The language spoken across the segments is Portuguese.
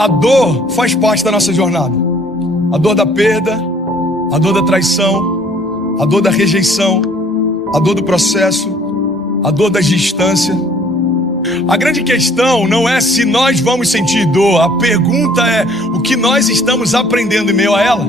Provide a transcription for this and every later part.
A dor faz parte da nossa jornada. A dor da perda, a dor da traição, a dor da rejeição, a dor do processo, a dor da distância. A grande questão não é se nós vamos sentir dor. A pergunta é o que nós estamos aprendendo em meio a ela.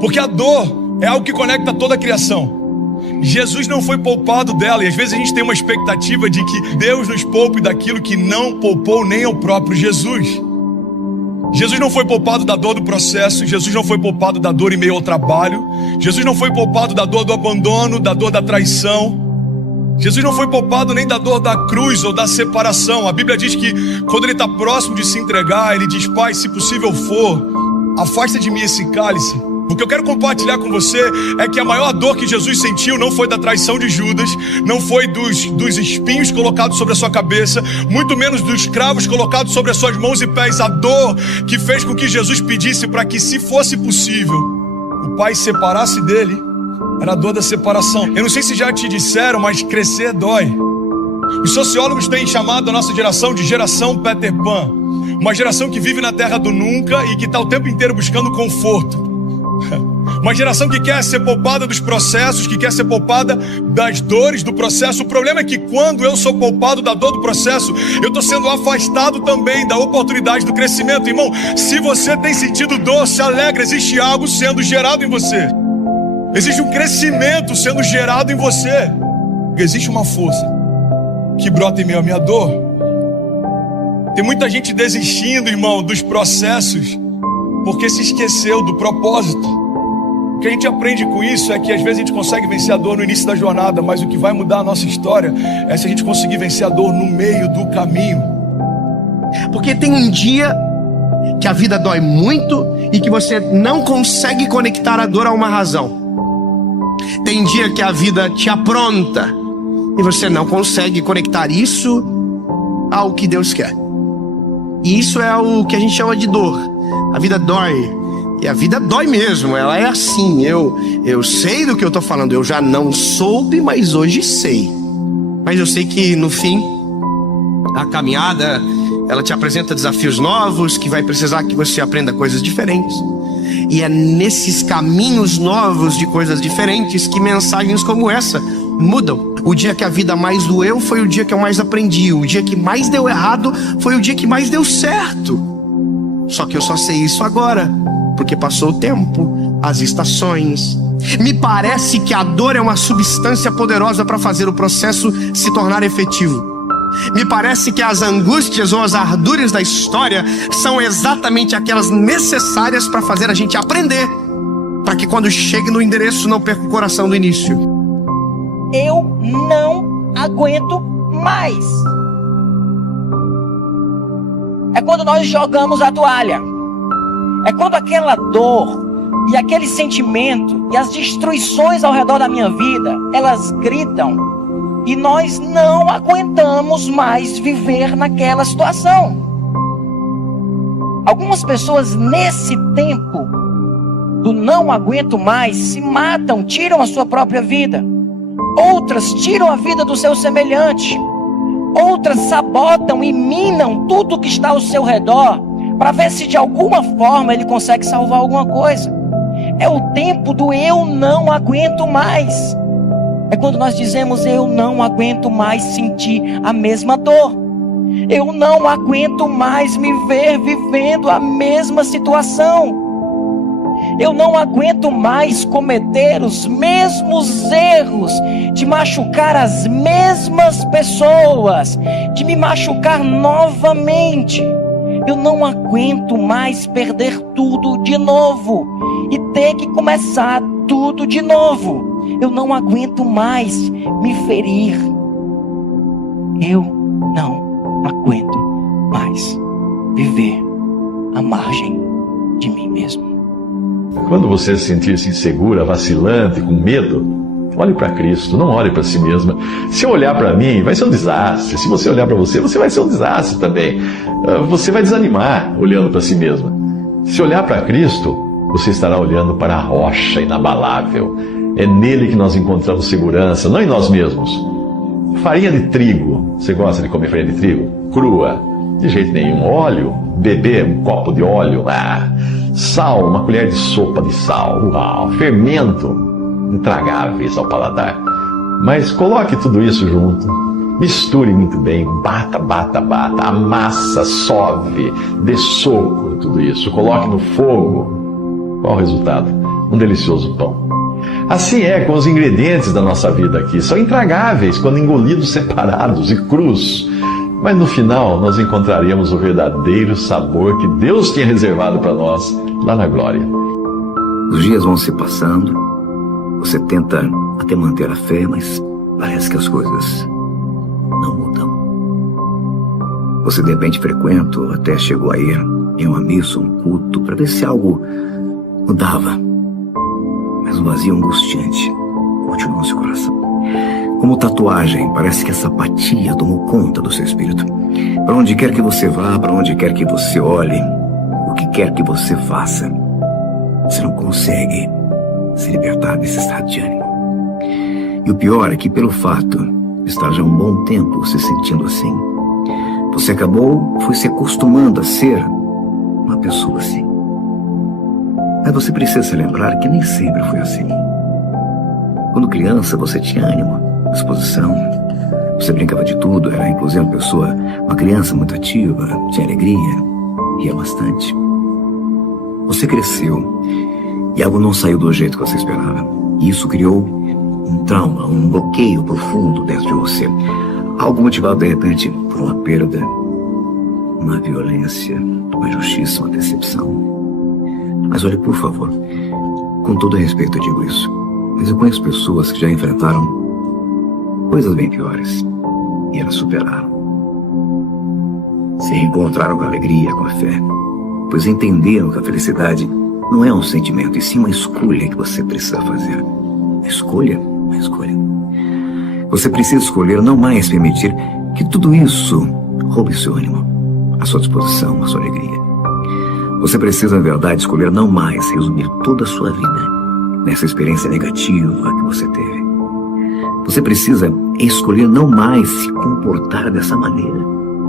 Porque a dor é algo que conecta toda a criação. Jesus não foi poupado dela, e às vezes a gente tem uma expectativa de que Deus nos poupe daquilo que não poupou nem ao próprio Jesus. Jesus não foi poupado da dor do processo, Jesus não foi poupado da dor em meio ao trabalho, Jesus não foi poupado da dor do abandono, da dor da traição, Jesus não foi poupado nem da dor da cruz ou da separação. A Bíblia diz que quando ele está próximo de se entregar, ele diz: Pai, se possível for, afasta de mim esse cálice. O que eu quero compartilhar com você é que a maior dor que Jesus sentiu não foi da traição de Judas, não foi dos espinhos colocados sobre a sua cabeça, muito menos dos cravos colocados sobre as suas mãos e pés. A dor que fez com que Jesus pedisse para que, se fosse possível, o Pai separasse dele, era a dor da separação. Eu não sei se já te disseram, mas crescer dói. Os sociólogos têm chamado a nossa geração de geração Peter Pan, uma geração que vive na terra do nunca e que está o tempo inteiro buscando conforto. Uma geração que quer ser poupada dos processos, que quer ser poupada das dores do processo. O problema é que quando eu sou poupado da dor do processo, eu estou sendo afastado também da oportunidade do crescimento. Irmão, se você tem sentido dor, se alegra, existe algo sendo gerado em você. Existe um crescimento sendo gerado em você. Existe uma força que brota em meio à minha dor. Tem muita gente desistindo, irmão, dos processos, porque se esqueceu do propósito. O que a gente aprende com isso é que às vezes a gente consegue vencer a dor no início da jornada, mas o que vai mudar a nossa história é se a gente conseguir vencer a dor no meio do caminho. Porque tem um dia que a vida dói muito e que você não consegue conectar a dor a uma razão. Tem dia que a vida te apronta e você não consegue conectar isso ao que Deus quer. E isso é o que a gente chama de dor. A vida dói. E a vida dói mesmo, ela é assim. Eu sei do que eu tô falando. Eu já não soube, mas hoje sei. Mas eu sei que no fim, a caminhada, ela te apresenta desafios novos, que vai precisar que você aprenda coisas diferentes. E é nesses caminhos novos de coisas diferentes que mensagens como essa mudam. O dia que a vida mais doeu foi o dia que eu mais aprendi. O dia que mais deu errado foi o dia que mais deu certo. Só que eu só sei isso agora, porque passou o tempo, as estações. Me parece que a dor é uma substância poderosa para fazer o processo se tornar efetivo. Me parece que as angústias ou as ardúrias da história são exatamente aquelas necessárias para fazer a gente aprender, para que quando chegue no endereço não perca o coração do início. Eu não aguento mais. É quando nós jogamos a toalha. É quando aquela dor e aquele sentimento e as destruições ao redor da minha vida, elas gritam e nós não aguentamos mais viver naquela situação. Algumas pessoas nesse tempo do não aguento mais se matam, tiram a sua própria vida. Outras tiram a vida do seu semelhante. Outras sabotam e minam tudo que está ao seu redor para ver se de alguma forma ele consegue salvar alguma coisa. É o tempo do eu não aguento mais. É quando nós dizemos: eu não aguento mais sentir a mesma dor. Eu não aguento mais me ver vivendo a mesma situação. Eu não aguento mais cometer os mesmos erros, de machucar as mesmas pessoas, de me machucar novamente. Eu não aguento mais perder tudo de novo e ter que começar tudo de novo. Eu não aguento mais me ferir. Eu não aguento mais viver à margem de mim mesmo. Quando você se sentir-se insegura, vacilante, com medo, olhe para Cristo, não olhe para si mesma. Se eu olhar para mim, vai ser um desastre. Se você olhar para você, você vai ser um desastre também. Você vai desanimar olhando para si mesma. Se olhar para Cristo, você estará olhando para a rocha inabalável. É nele que nós encontramos segurança, não em nós mesmos. Farinha de trigo. Você gosta de comer farinha de trigo? Crua. De jeito nenhum. Óleo, beber um copo de óleo, sal, uma colher de sopa de sal, uau, fermento, intragáveis ao paladar. Mas coloque tudo isso junto, misture muito bem, bata, amassa, sove, dê soco em tudo isso, coloque no fogo. Qual o resultado? Um delicioso pão. Assim é com os ingredientes da nossa vida aqui. São intragáveis quando engolidos separados e crus. Mas no final nós encontraremos o verdadeiro sabor que Deus tinha reservado para nós lá na glória. Os dias vão se passando, você tenta até manter a fé, mas parece que as coisas não mudam. Você de repente frequenta ou até chegou a ir em uma missa, um culto, para ver se algo mudava. Mas um vazio angustiante continua no seu coração. Como tatuagem, parece que essa apatia tomou conta do seu espírito. Para onde quer que você vá, para onde quer que você olhe, o que quer que você faça, você não consegue se libertar desse estado de ânimo. E o pior é que, pelo fato de estar já há um bom tempo se sentindo assim, você acabou foi se acostumando a ser uma pessoa assim. Mas você precisa se lembrar que nem sempre foi assim. Quando criança, você tinha ânimo, disposição, você brincava de tudo, era inclusive uma criança muito ativa, tinha alegria, ria bastante. Você cresceu e algo não saiu do jeito que você esperava. E isso criou um trauma, um bloqueio profundo dentro de você. Algo motivado de repente por uma perda, uma violência, uma injustiça, uma decepção. Mas olhe, por favor, com todo respeito eu digo isso, mas eu conheço pessoas que já enfrentaram coisas bem piores e elas superaram. Se reencontraram com a alegria, com a fé, pois entenderam que a felicidade não é um sentimento, e sim uma escolha que você precisa fazer. A escolha. Você precisa escolher não mais permitir que tudo isso roube seu ânimo, a sua disposição, a sua alegria. Você precisa, na verdade, escolher não mais resumir toda a sua vida nessa experiência negativa que você teve. Você precisa escolher não mais se comportar dessa maneira.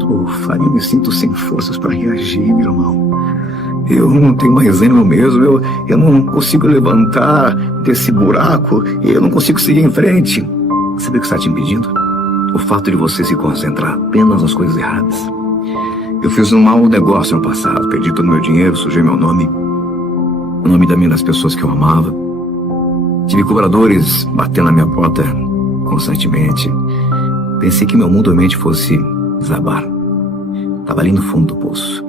Ufa, eu me sinto sem forças para reagir, meu irmão. Eu não tenho mais ânimo mesmo, eu não consigo levantar desse buraco, eu não consigo seguir em frente. Sabe o que está te impedindo? O fato de você se concentrar apenas nas coisas erradas. Eu fiz um mau negócio no passado, perdi todo o meu dinheiro, sujei meu nome, o nome das pessoas que eu amava. Tive cobradores batendo na minha porta constantemente. Pensei que meu mundo realmente fosse desabar. Estava ali no fundo do poço.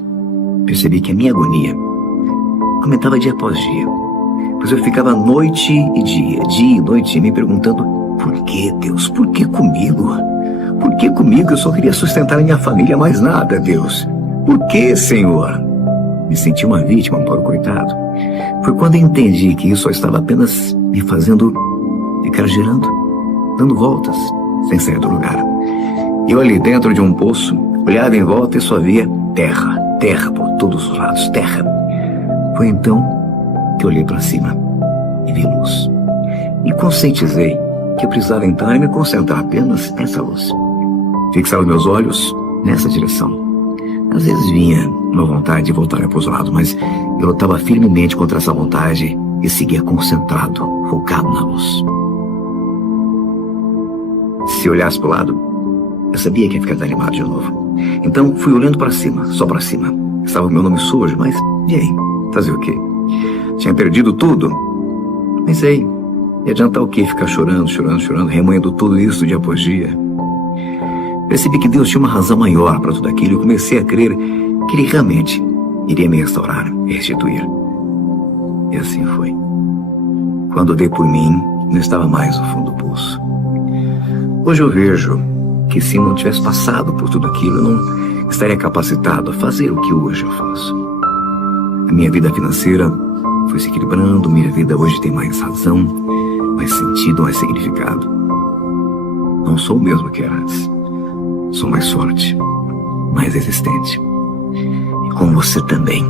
Percebi que a minha agonia aumentava dia após dia, pois eu ficava noite e dia e noite me perguntando: por que, Deus? Por que comigo? Por que comigo? Eu só queria sustentar a minha família, mais nada, Deus. Por que, Senhor? Me senti uma vítima, um pobre coitado. Foi quando eu entendi que isso só estava apenas me fazendo ficar girando, dando voltas, sem sair do lugar. Eu ali dentro de um poço, olhava em volta e só via terra, terra por todos os lados, terra. Foi então que eu olhei para cima e vi luz. E conscientizei que eu precisava entrar e me concentrar apenas nessa luz. Fixava meus olhos nessa direção. Às vezes vinha uma vontade de voltar para os lados, mas eu lutava firmemente contra essa vontade e seguia concentrado, focado na luz. Se olhasse para o lado, eu sabia que ia ficar desanimado de novo. Então fui olhando para cima, só para cima. Estava o meu nome sujo, mas e aí? Fazer o quê? Tinha perdido tudo. Pensei, ia adiantar o quê? Ficar chorando, remoendo tudo isso dia após dia. Percebi que Deus tinha uma razão maior para tudo aquilo e comecei a crer que Ele realmente iria me restaurar e restituir. E assim foi. Quando dei por mim, não estava mais no fundo do poço. Hoje eu vejo que se não tivesse passado por tudo aquilo, eu não estaria capacitado a fazer o que hoje eu faço. A minha vida financeira foi se equilibrando, minha vida hoje tem mais razão, mais sentido, mais significado. Não sou o mesmo que era antes. Sou mais forte, mais resistente. E com você também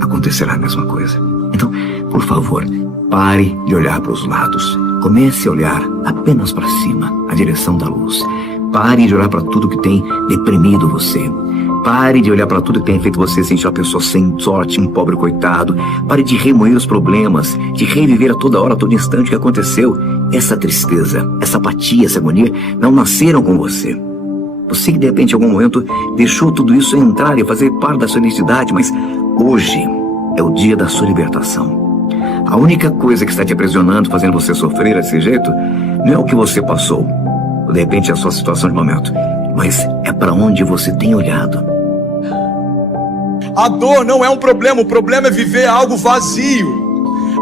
acontecerá a mesma coisa. Então, por favor, pare de olhar para os lados. Comece a olhar apenas para cima, a direção da luz. Pare de olhar para tudo que tem deprimido você. Pare de olhar para tudo que tem feito você sentir uma pessoa sem sorte, um pobre coitado. Pare de remoer os problemas, de reviver a toda hora, a todo instante o que aconteceu. Essa tristeza, essa apatia, essa agonia não nasceram com você. Você que de repente em algum momento deixou tudo isso entrar e fazer parte da sua identidade, mas hoje é o dia da sua libertação. A única coisa que está te aprisionando, fazendo você sofrer desse jeito, não é o que você passou, ou de repente é a sua situação de momento, mas é para onde você tem olhado. A dor não é um problema, o problema é viver algo vazio.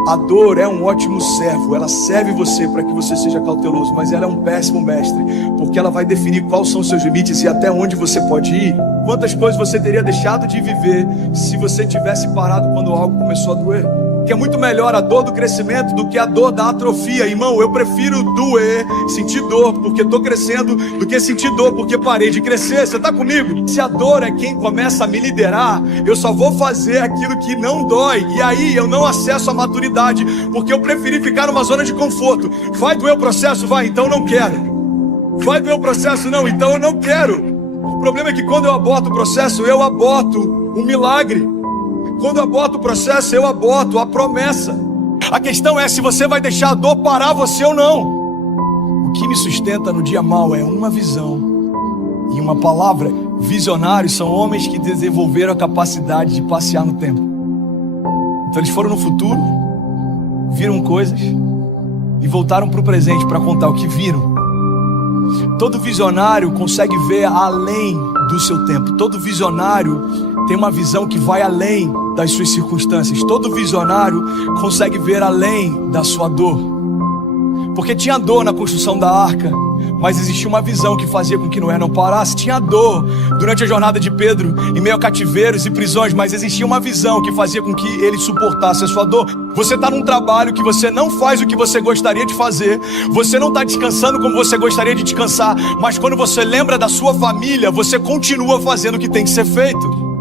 A dor é um ótimo servo, ela serve você para que você seja cauteloso, mas ela é um péssimo mestre, porque ela vai definir quais são os seus limites e até onde você pode ir. Quantas coisas você teria deixado de viver se você tivesse parado quando algo começou a doer? Que é muito melhor a dor do crescimento do que a dor da atrofia. Irmão, eu prefiro doer, sentir dor porque estou crescendo, do que sentir dor porque parei de crescer. Você está comigo? Se a dor é quem começa a me liderar, eu só vou fazer aquilo que não dói. E aí eu não acesso a maturidade, porque eu preferi ficar numa zona de conforto. Vai doer o processo? Vai, então não quero. Vai doer o processo? Não, então eu não quero. O problema é que quando eu aborto o processo, eu aborto o milagre. Quando eu aborto o processo, eu aborto a promessa. A questão é se você vai deixar a dor parar você ou não. O que me sustenta no dia mau é uma visão e uma palavra. Visionários são homens que desenvolveram a capacidade de passear no tempo. Então eles foram no futuro, viram coisas e voltaram para o presente para contar o que viram. Todo visionário consegue ver além do seu tempo. Todo visionário tem uma visão que vai além das suas circunstâncias. Todo visionário consegue ver além da sua dor. Porque tinha dor na construção da arca, mas existia uma visão que fazia com que Noé não parasse. Tinha dor durante a jornada de Pedro, em meio a cativeiros e prisões, mas existia uma visão que fazia com que ele suportasse a sua dor. Você está num trabalho que você não faz o que você gostaria de fazer, você não está descansando como você gostaria de descansar, mas quando você lembra da sua família, você continua fazendo o que tem que ser feito.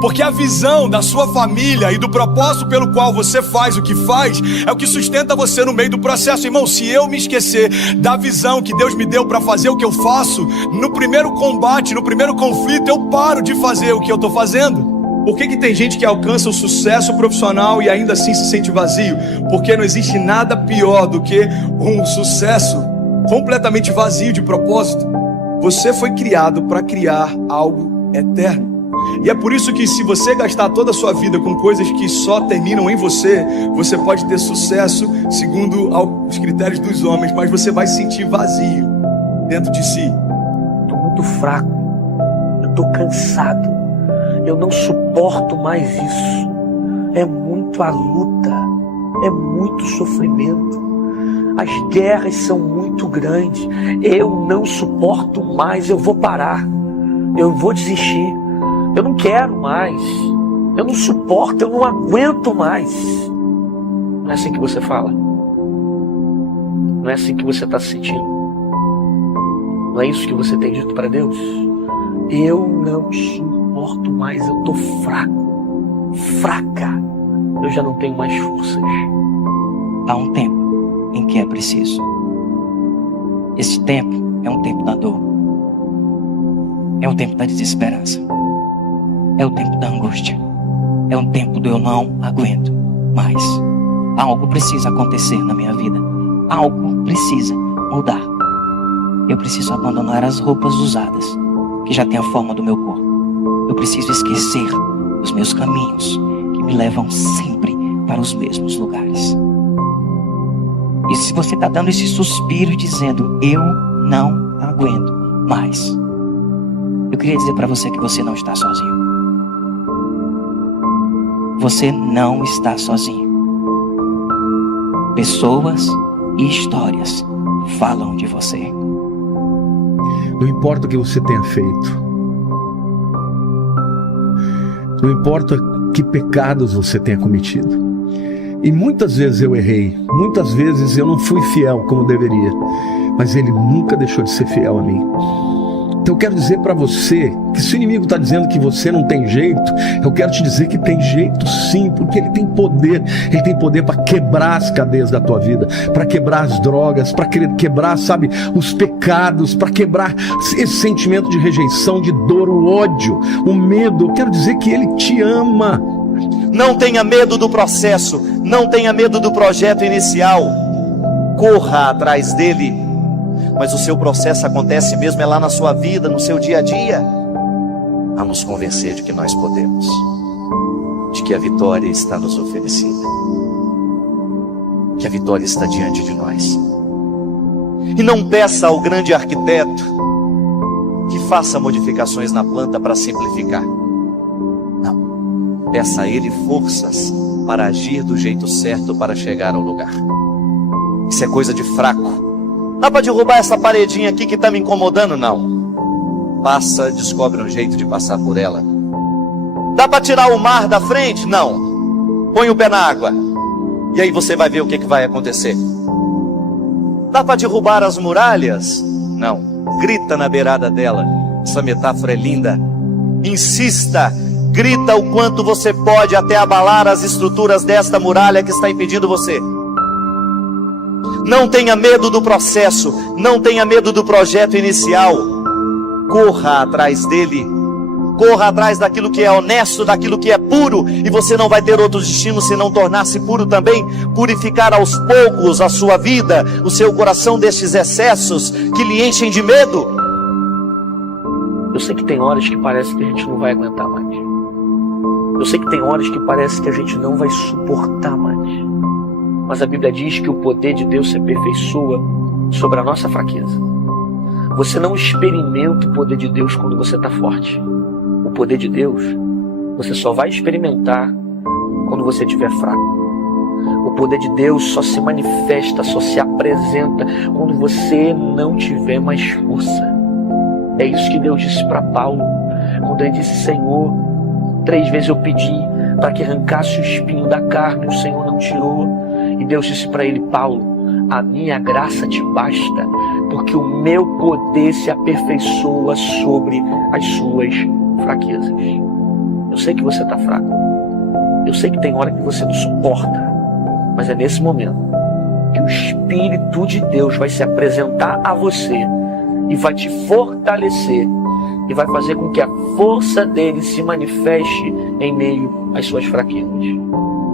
Porque a visão da sua família e do propósito pelo qual você faz o que faz é o que sustenta você no meio do processo. Irmão, se eu me esquecer da visão que Deus me deu para fazer o que eu faço, no primeiro combate, no primeiro conflito, eu paro de fazer o que eu estou fazendo. Por que tem gente que alcança o sucesso profissional e ainda assim se sente vazio? Porque não existe nada pior do que um sucesso completamente vazio de propósito. Você foi criado para criar algo eterno. E é por isso que se você gastar toda a sua vida com coisas que só terminam em você, você pode ter sucesso segundo os critérios dos homens, mas você vai se sentir vazio dentro de si. Estou muito fraco, eu estou cansado, eu não suporto mais isso. É muito a luta, é muito sofrimento, as guerras são muito grandes, eu não suporto mais, eu vou parar, eu vou desistir. Eu não quero mais, eu não suporto, eu não aguento mais. Não é assim que você fala? Não é assim que você está se sentindo? Não é isso que você tem dito para Deus? Eu não suporto mais, eu estou fraco, fraca, eu já não tenho mais forças. Há um tempo em que é preciso. Esse tempo é um tempo da dor, é um tempo da desesperança. É o tempo da angústia. É um tempo do eu não aguento mais. Algo precisa acontecer na minha vida. Algo precisa mudar. Eu preciso abandonar as roupas usadas, que já têm a forma do meu corpo. Eu preciso esquecer os meus caminhos, que me levam sempre para os mesmos lugares. E se você está dando esse suspiro dizendo, eu não aguento mais, eu queria dizer para você que você não está sozinho. Você não está sozinho. Pessoas e histórias falam de você. Não importa o que você tenha feito. Não importa que pecados você tenha cometido. E muitas vezes eu errei. Muitas vezes eu não fui fiel como deveria. Mas Ele nunca deixou de ser fiel a mim. Então eu quero dizer para você que se o inimigo está dizendo que você não tem jeito, eu quero te dizer que tem jeito sim, porque ele tem poder para quebrar as cadeias da tua vida, para quebrar as drogas, para quebrar, sabe, os pecados, para quebrar esse sentimento de rejeição, de dor, o ódio, o medo. Eu quero dizer que ele te ama. Não tenha medo do processo, não tenha medo do projeto inicial, corra atrás dele. Mas o seu processo acontece mesmo, é lá na sua vida, no seu dia a dia, a nos convencer de que nós podemos, de que a vitória está nos oferecida, que a vitória está diante de nós. E não peça ao grande arquiteto que faça modificações na planta para simplificar. Não, peça a ele forças para agir do jeito certo para chegar ao lugar. Isso é coisa de fraco. Dá para derrubar essa paredinha aqui que está me incomodando? Não. Passa, descobre um jeito de passar por ela. Dá para tirar o mar da frente? Não. Põe o pé na água. E aí você vai ver o que vai acontecer. Dá para derrubar as muralhas? Não. Grita na beirada dela. Essa metáfora é linda. Insista. Grita o quanto você pode até abalar as estruturas desta muralha que está impedindo você. Não tenha medo do processo, não tenha medo do projeto inicial. Corra atrás dele, corra atrás daquilo que é honesto, daquilo que é puro, e você não vai ter outro destino se não tornar-se puro também, purificar aos poucos a sua vida, o seu coração destes excessos que lhe enchem de medo. Eu sei que tem horas que parece que a gente não vai aguentar mais. Eu sei que tem horas que parece que a gente não vai suportar mais. Mas a Bíblia diz que o poder de Deus se aperfeiçoa sobre a nossa fraqueza. Você não experimenta o poder de Deus quando você está forte. O poder de Deus você só vai experimentar quando você estiver fraco. O poder de Deus só se manifesta, só se apresenta quando você não tiver mais força. É isso que Deus disse para Paulo, quando ele disse: Senhor, 3 vezes eu pedi para que arrancasse o espinho da carne, o Senhor não tirou. E Deus disse para ele: Paulo, a minha graça te basta, porque o meu poder se aperfeiçoa sobre as suas fraquezas. Eu sei que você está fraco. Eu sei que tem hora que você não suporta. Mas é nesse momento que o Espírito de Deus vai se apresentar a você e vai te fortalecer e vai fazer com que a força dele se manifeste em meio às suas fraquezas.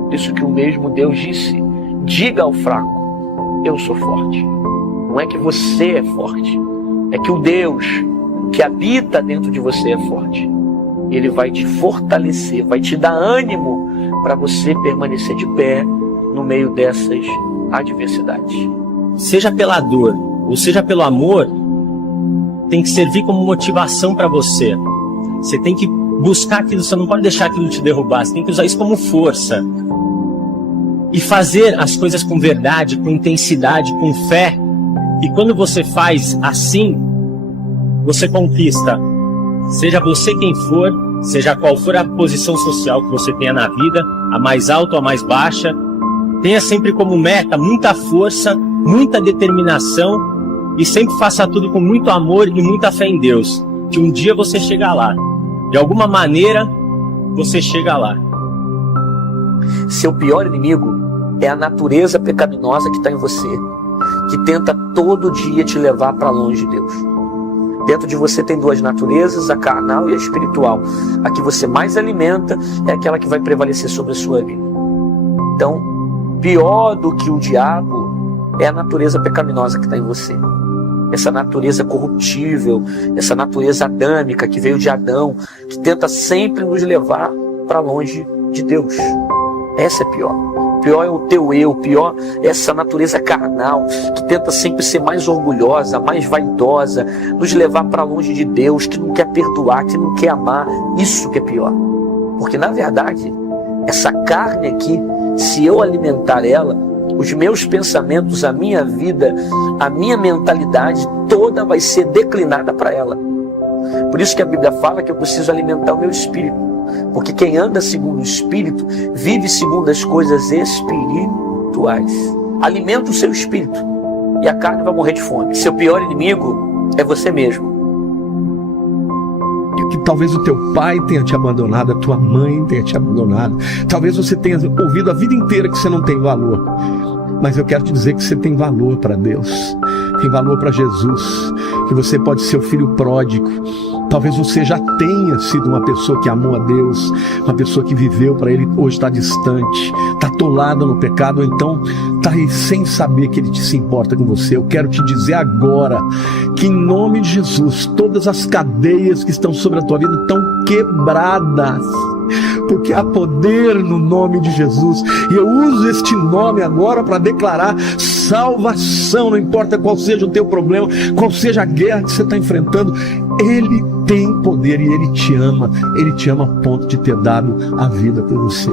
Por isso que o mesmo Deus disse: diga ao fraco, eu sou forte. Não é que você é forte, é que o Deus que habita dentro de você é forte. Ele vai te fortalecer, vai te dar ânimo para você permanecer de pé no meio dessas adversidades. Seja pela dor ou seja pelo amor, tem que servir como motivação para você. Você tem que buscar aquilo, você não pode deixar aquilo te derrubar, você tem que usar isso como força. E fazer as coisas com verdade, com intensidade, com fé. E quando você faz assim, você conquista. Seja você quem for, seja qual for a posição social que você tenha na vida, a mais alta ou a mais baixa, tenha sempre como meta muita força, muita determinação e sempre faça tudo com muito amor e muita fé em Deus. Que um dia você chega lá. De alguma maneira, você chega lá. Seu pior inimigo é a natureza pecaminosa que está em você, que tenta todo dia te levar para longe de Deus. Dentro de você tem 2 naturezas, a carnal e a espiritual. A que você mais alimenta é aquela que vai prevalecer sobre a sua vida. Então, pior do que o diabo é a natureza pecaminosa que está em você. Essa natureza corruptível, essa natureza adâmica que veio de Adão, que tenta sempre nos levar para longe de Deus. Essa é pior. Pior é o teu eu, pior é essa natureza carnal que tenta sempre ser mais orgulhosa, mais vaidosa, nos levar para longe de Deus, que não quer perdoar, que não quer amar. Isso que é pior. Porque na verdade, essa carne aqui, se eu alimentar ela, os meus pensamentos, a minha vida, a minha mentalidade toda vai ser declinada para ela. Por isso que a Bíblia fala que eu preciso alimentar o meu espírito. Porque quem anda segundo o Espírito, vive segundo as coisas espirituais. Alimenta o seu espírito e a carne vai morrer de fome. Seu pior inimigo é você mesmo. que talvez o teu pai tenha te abandonado, a tua mãe tenha te abandonado. Talvez você tenha ouvido a vida inteira que você não tem valor. Mas eu quero te dizer que você tem valor para Deus, tem valor para Jesus, que você pode ser o filho pródigo. Talvez você já tenha sido uma pessoa que amou a Deus, uma pessoa que viveu para Ele, hoje está distante, está atolada no pecado, ou então está aí sem saber que Ele se importa com você. Eu quero te dizer agora que, em nome de Jesus, todas as cadeias que estão sobre a tua vida estão quebradas, porque há poder no nome de Jesus, e eu uso este nome agora para declarar salvação. Não importa qual seja o teu problema, qual seja a guerra que você está enfrentando, Ele tem poder e Ele te ama a ponto de ter dado a vida por você.